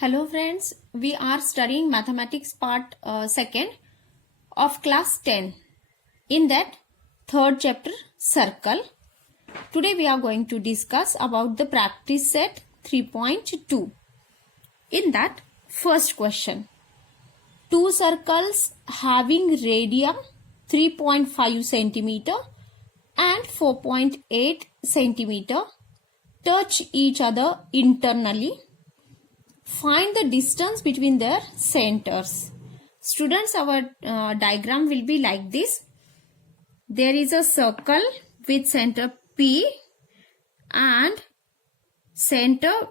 Hello friends, we are studying mathematics part 2nd of class 10. In that third chapter, circle. Today we are going to discuss about the practice set 3.2. In that first question, two circles having radius 3.5 centimeter and 4.8 centimeter touch each other internally. Find the distance between their centers. Students, our diagram will be like this. There is a circle with center P and circle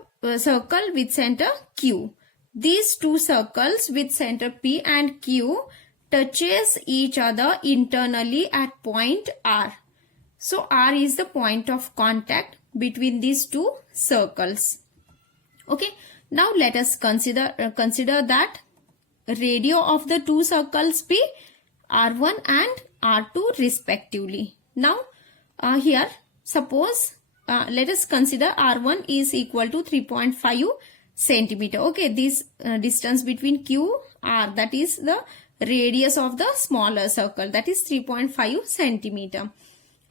with center Q. These two circles with center P and Q touches each other internally at point R. So R is the point of contact between these two circles. Okay. Now let us consider that radio of the two circles be R1 and R2 respectively. Now here suppose let us consider R1 is equal to 3.5 centimeter. Okay, this distance between Q, R, that is the radius of the smaller circle, that is 3.5 centimeter.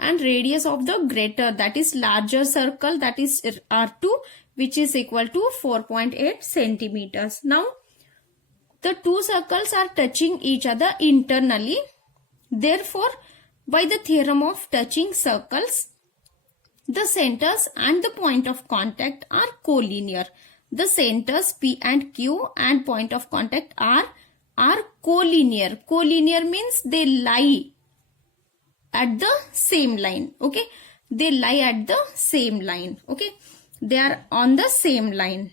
And radius of the greater, that is larger circle, that is R2, which is equal to 4.8 centimeters. Now, the two circles are touching each other internally. Therefore, by the theorem of touching circles, the centers and the point of contact are collinear. The centers P and Q and point of contact R are collinear. Collinear means they lie at the same line. Okay, they lie at the same line. Okay, they are on the same line.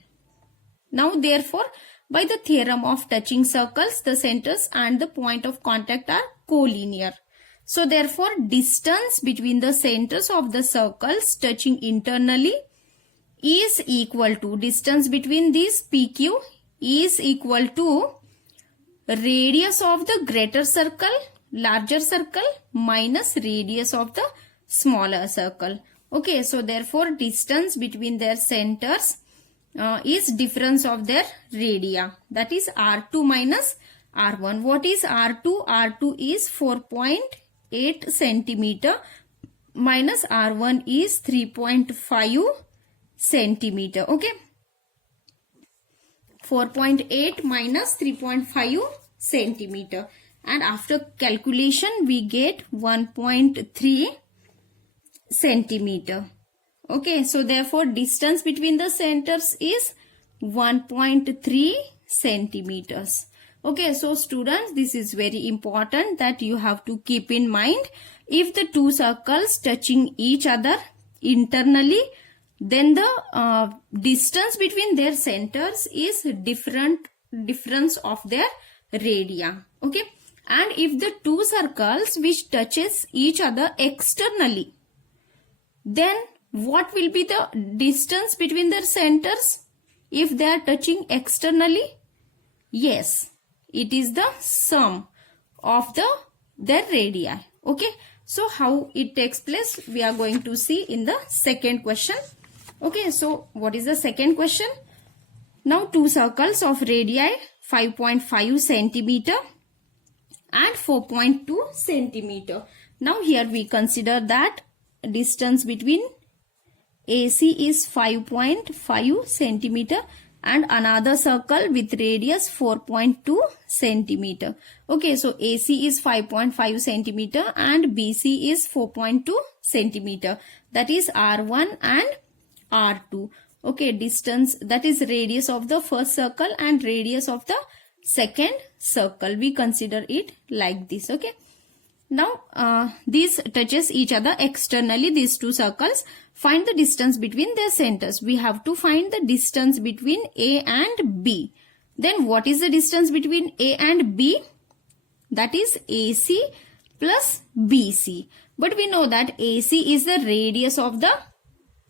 Now therefore, by the theorem of touching circles, the centers and the point of contact are collinear. So therefore, distance between the centers of the circles touching internally is equal to, distance between these PQ is equal to radius of the greater circle, larger circle, minus radius of the smaller circle. Okay, so therefore distance between their centers is difference of their radii, that is R2 minus R1. What is R2? R2 is 4.8 centimeter minus R1 is 3.5 centimeter. Okay, 4.8 minus 3.5 centimeter. And after calculation, we get 1.3 centimeter. Okay, so therefore distance between the centers is 1.3 centimeters. Okay, so students, this is very important that you have to keep in mind. If the two circles touching each other internally, then the distance between their centers is difference of their radii. Okay, and if the two circles which touches each other externally, then what will be the distance between their centers if they are touching externally? Yes, it is the sum of their radii. Okay, so how it takes place we are going to see in the second question. Okay, so what is the second question? Now two circles of radii 5.5 centimeter and 4.2 centimeter. Now here we consider that distance between AC is 5.5 centimeter and another circle with radius 4.2 centimeter. Okay, so AC is 5.5 centimeter and BC is 4.2 centimeter. That is R1 and R2. Okay, distance, that is radius of the first circle and radius of the second circle. We consider it like this. Okay. Now, these touches each other externally, these two circles. Find the distance between their centers. We have to find the distance between A and B. Then what is the distance between A and B? That is AC plus BC. But we know that AC is the radius of the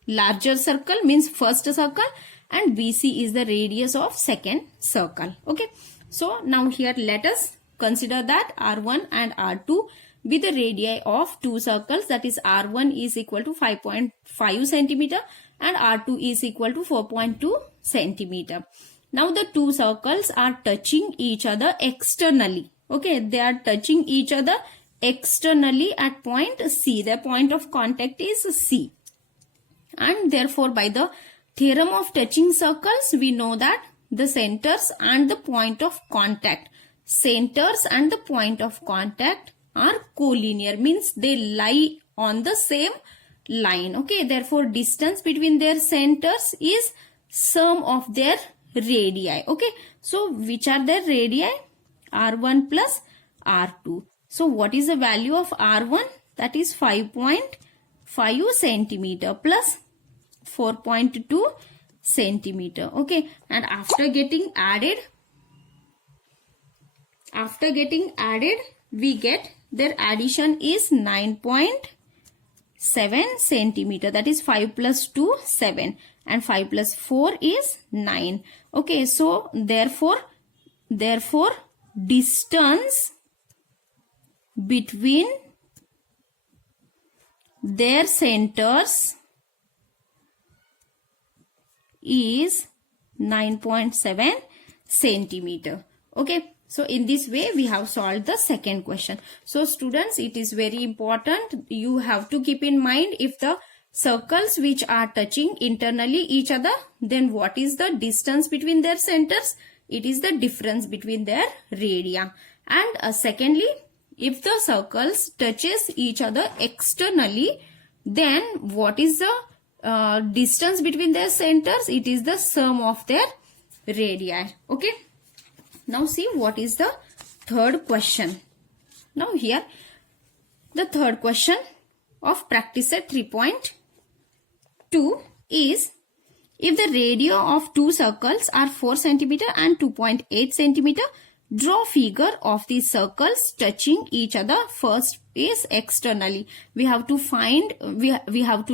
larger circle, means first circle, and BC is the radius of second circle. Okay. So now here let us consider that R1 and R2 be the radii of two circles, that is R1 is equal to 5.5 centimeter and R2 is equal to 4.2 centimeter. Now the two circles are touching each other externally. Okay, they are touching each other externally at point C. The point of contact is C. And therefore, by the theorem of touching circles, we know that the centers and the point of contact, are collinear, means they lie on the same line. Okay, therefore distance between their centers is sum of their radii. Okay, so which are their radii? R1 plus R2. So what is the value of R1? That is 5.5 centimeter plus 4.2 centimeter. Okay, and after getting added, we get their addition is 9.7 centimeter. That is 5 plus 2, 7, and 5 plus 4 is 9. Okay, so therefore distance between their centers is 9.7 centimeter. Okay, so in this way we have solved the second question. So students, it is very important, you have to keep in mind, if the circles which are touching internally each other, then what is the distance between their centers? It is the difference between their radii. And secondly, if the circles touches each other externally, then what is the distance between their centers? It is the sum of their radii. Okay, now see what is the third question. Now here the third question of practice set 3.2 is, if the radii of two circles are 4 cm and 2.8 cm, draw figure of these circles touching each other. First is externally. We have to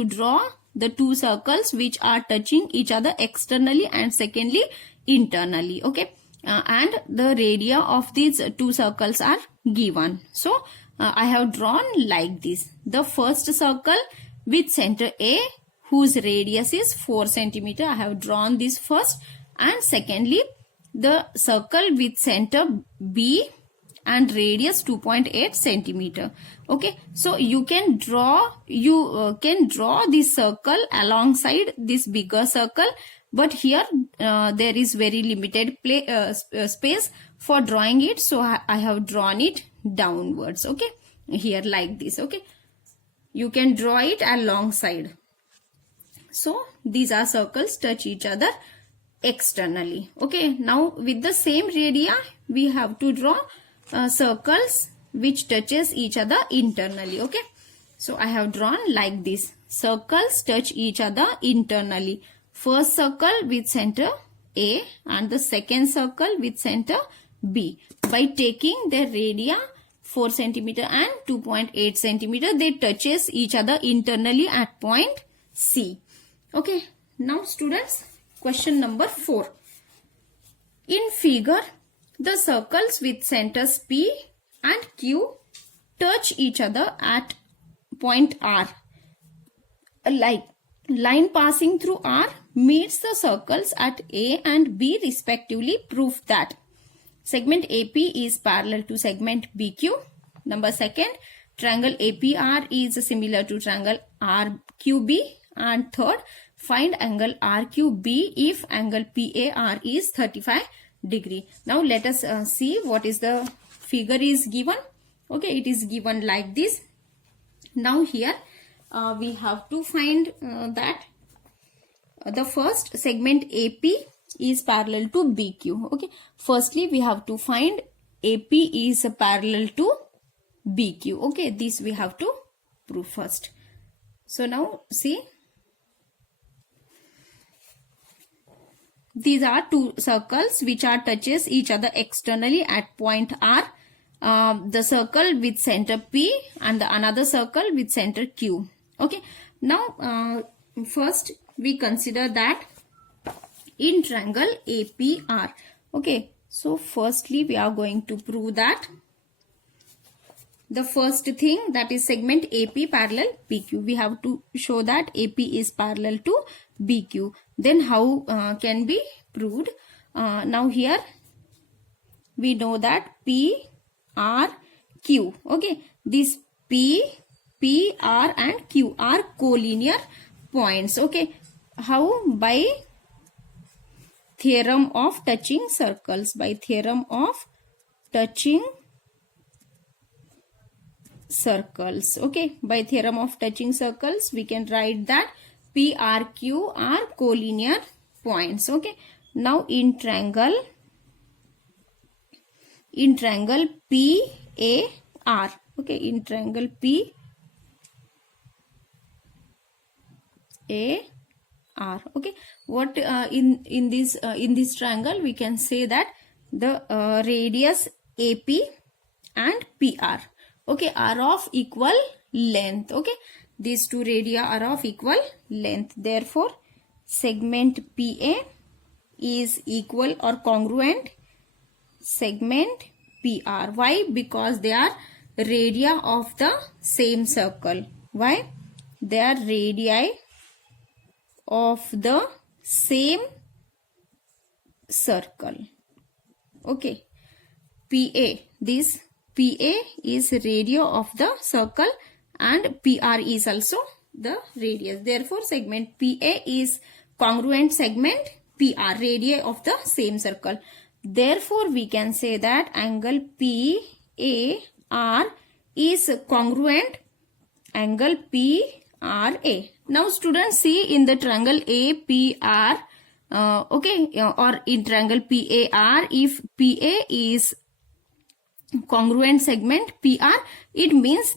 draw the two circles which are touching each other externally, and secondly internally. Okay, and the radii of these two circles are given. So I have drawn like this. The first circle with center A, whose radius is 4 cm, I have drawn this first, and secondly the circle with center B and radius 2.8 centimeter. Okay, so you can draw this circle alongside this bigger circle, but here there is very limited space for drawing it, so I have drawn it downwards. Okay, here like this. Okay, you can draw it alongside. So these are circles touch each other externally. Okay, now with the same radii we have to draw circles which touches each other internally. Okay, so I have drawn like this. Circles touch each other internally. First circle with center A and the second circle with center B. By taking their radii 4 cm and 2.8 cm, they touches each other internally at point C. Okay, now students, question number 4. In figure, the circles with centers P and Q touch each other at point R. A line passing through R meets the circles at A and B respectively. Prove that segment AP is parallel to segment BQ. Number second, triangle APR is similar to triangle RQB. And third, find angle RQB if angle PAR is 35 degree. Now let us see what is the figure is given. Okay, it is given like this. Now here we have to find that the first segment AP is parallel to BQ. Okay, firstly we have to find AP is parallel to BQ. Okay, this we have to prove first. So now see, these are two circles which are touches each other externally at point R. The circle with center P and the another circle with center Q. Okay, now first we consider that in triangle APR. Okay, so firstly we are going to prove that the first thing, that is segment AP parallel PQ. We have to show that AP is parallel to BQ. Then how can be proved? Now here we know that P, R, Q. Okay, this P, R and Q are collinear points. Okay, how? By theorem of touching circles. By theorem of touching circles. Okay, by theorem of touching circles we can write that P, R, Q are collinear points. Okay, now in triangle P, A, R. Okay, in triangle P, A, R. Okay, what in this triangle we can say that the radius AP and PR, okay, are of equal length. Okay, these two radii are of equal length. Therefore, segment PA is equal or congruent segment PR. Why? Because they are radii of the same circle. Why? They are radii of the same circle. Okay, PA, this PA is radio of the circle and PR is also the radius. Therefore, segment PA is congruent segment PR, radii of the same circle. Therefore, we can say that angle PAR is congruent angle PRA. Now, students, see in the triangle APR, or in triangle PAR, if PA is congruent segment PR, it means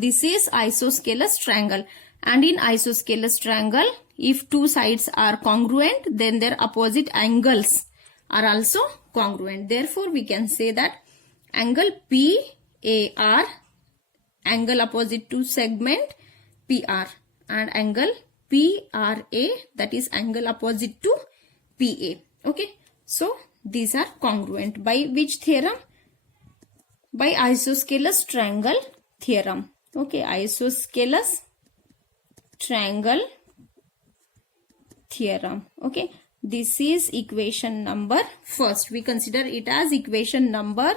this is isosceles triangle. And in isosceles triangle, if two sides are congruent, then their opposite angles are also congruent. Therefore, we can say that angle PAR, angle opposite to segment PR, and angle PRA, that is angle opposite to PA. Okay, so these are congruent. By which theorem? By isosceles triangle theorem. Okay, isosceles triangle theorem. Okay, this is equation number first. We consider it as equation number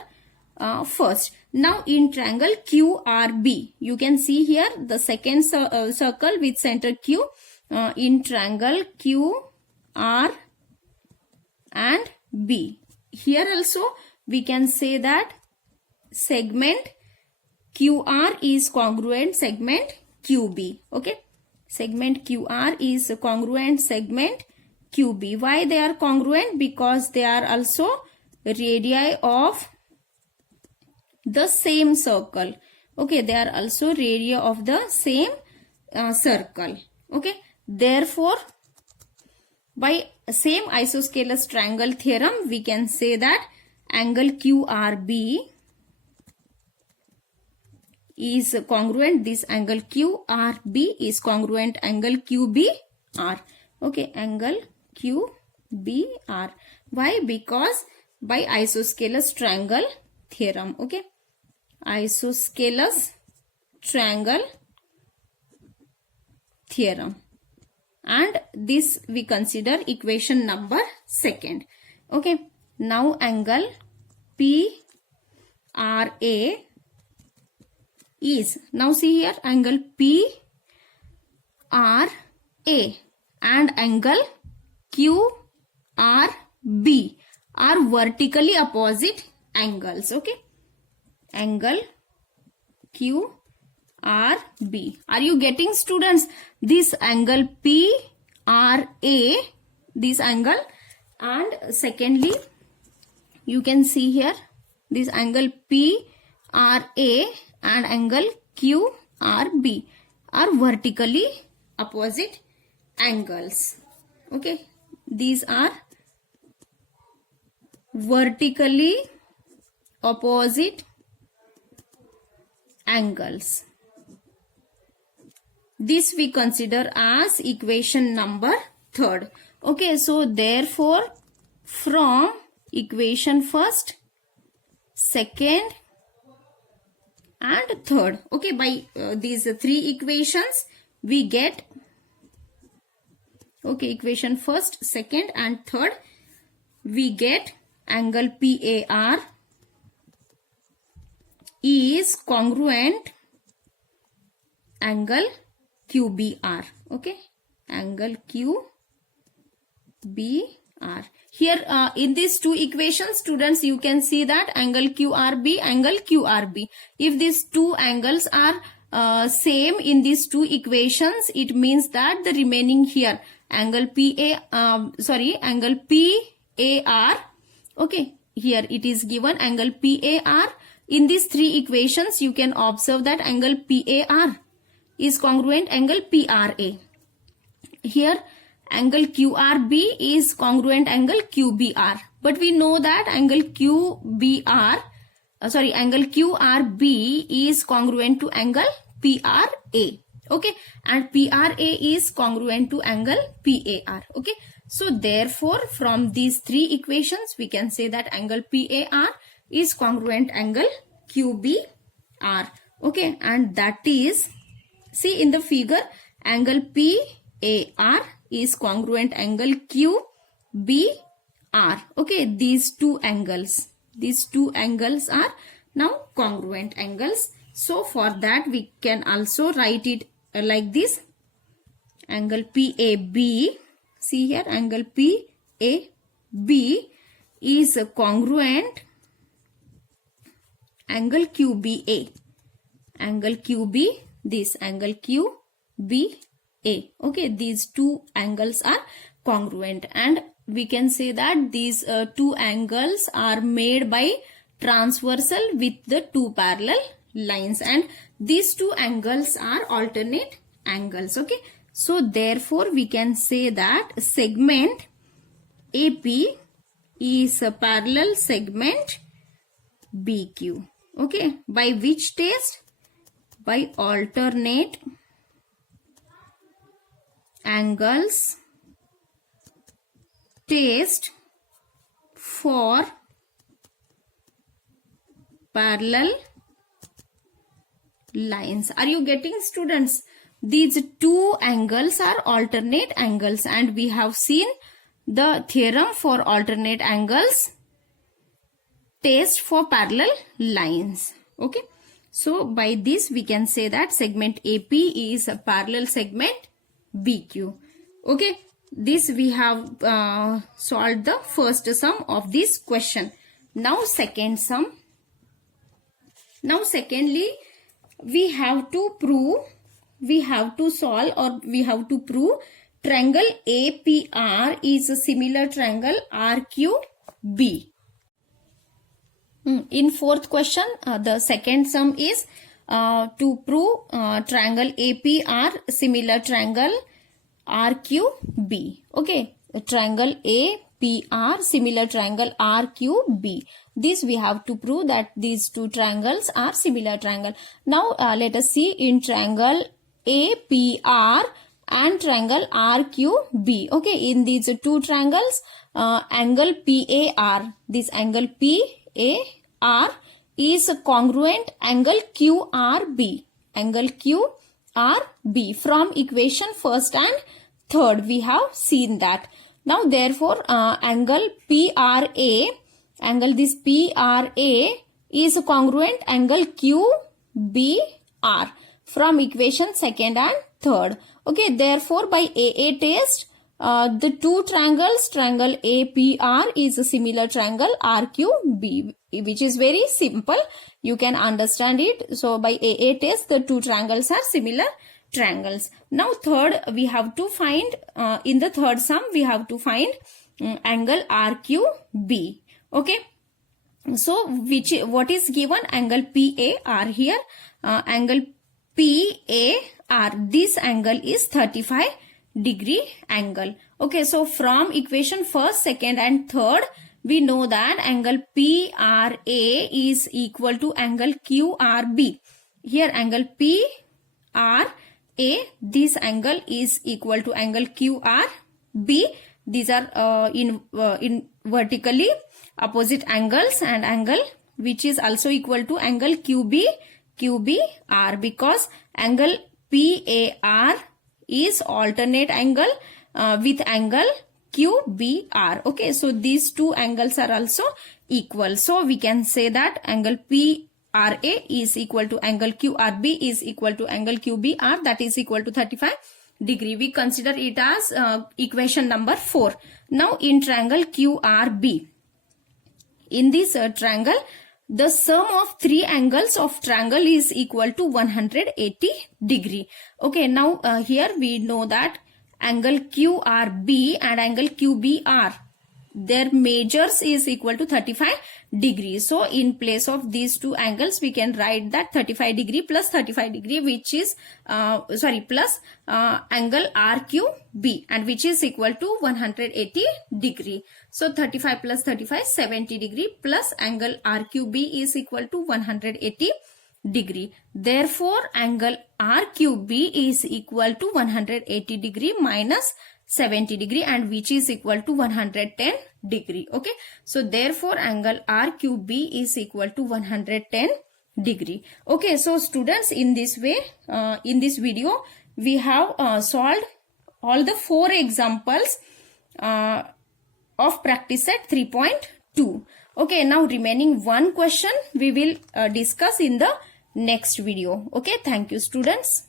first. Now in triangle QRB, you can see here the second circle with center Q. In triangle QR and B, here also we can say that segment QR is congruent segment QB. Okay, segment QR is congruent segment QB. Why they are congruent? Because they are also radii of the same circle. Okay, they are also radii of the same circle. Okay, therefore, by same isosceles triangle theorem, we can say that angle QRB is congruent. This angle QRB is congruent angle QBR. Okay, angle QBR. Why? Because by isosceles triangle theorem. Okay, isosceles triangle theorem, and this we consider equation number second. Okay, now angle PRA is, now see here, angle PRA and angle QRB are vertically opposite angles. Okay, angle QRB. Are you getting, students? This angle PRA, this angle, and secondly you can see here this angle PRA and angle QRB are vertically opposite angles. Okay, these are vertically opposite angles. This we consider as equation number third. Okay, so therefore from equation first, second and third, okay, by these three equations we get, okay, equation first, second and third, we get angle PAR is congruent angle QBR. Okay, angle QBR. Here in these two equations, students, you can see that angle QRB, angle QRB. If these two angles are same in these two equations, it means that the remaining here angle angle PAR. Okay, here it is given angle PAR. In these three equations, you can observe that angle PAR is congruent angle PRA. Here angle QRB is congruent angle QBR. But we know that angle QRB is congruent to angle PRA. Okay, and PRA is congruent to angle PAR. Okay, so therefore from these three equations we can say that angle PAR is congruent angle QBR. Okay, and that is, see in the figure, angle PAR is congruent angle QBR. Okay, these two angles are now congruent angles. So for that we can also write it like this: angle PAB, see here, angle PAB is congruent angle QBA. Angle QB, this angle QBA. Okay, these two angles are congruent, and we can say that these two angles are made by transversal with the two parallel lines, and these two angles are alternate angles. Okay, so therefore we can say that segment AP is a parallel segment BQ. Okay, by which test? By alternate angles test for parallel lines. Are you getting, students? These two angles are alternate angles, and we have seen the theorem for alternate angles test for parallel lines. Okay, so by this we can say that segment AP is a parallel segment BQ. Okay, this we have solved the first sum of this question. Now second sum. Now secondly, we have to prove, we have to solve, or we have to prove triangle APR is a similar triangle RQB. In fourth question, the second sum is to prove triangle APR similar triangle RQB. Okay, triangle APR similar triangle RQB. This we have to prove that these two triangles are similar triangle. Now let us see in triangle APR and triangle RQB. Okay, in these two triangles, angle PAR, this angle PAR is congruent angle QRB. Angle QRB. From equation first and third we have seen that. Now therefore angle PRA, angle this PRA is congruent angle QBR from equation second and third. Okay, therefore by AA test, the two triangles, triangle APR is a similar triangle RQB, which is very simple. You can understand it. So by AA test, the two triangles are similar triangles. Now third, we have to find, in the third sum, we have to find angle RQB. Okay. So what is given? Angle PAR here. Angle PAR, this angle is 35-degree angle. Okay, so from equation first, second and third, we know that angle PRA is equal to angle QRB. Here angle PRA, this angle is equal to angle QRB. These are in vertically opposite angles, and angle which is also equal to angle QBR, because angle PAR is alternate angle with angle QBR. Okay, so these two angles are also equal. So we can say that angle PRA is equal to angle QRB is equal to angle QBR, that is equal to 35 degree. We consider it as equation number 4. Now in triangle QRB, in this triangle, the sum of three angles of triangle is equal to 180 degree. Okay, now here we know that angle QRB and angle QBR, their measures is equal to 35 degrees. So in place of these two angles, we can write that 35 degree plus 35 degree, which is plus angle RQB, and which is equal to 180 degree. So 35 plus 35, 70 degree, plus angle RQB is equal to 180 degree. Therefore angle RQB is equal to 180 degree minus 70 degree, and which is equal to 110 degree. Okay, so therefore angle RQB is equal to 110 degree. Okay, so students, in this way, in this video we have solved all the 4 examples of practice set 3.2. Okay, now remaining one question we will discuss in the next video. Okay, thank you students.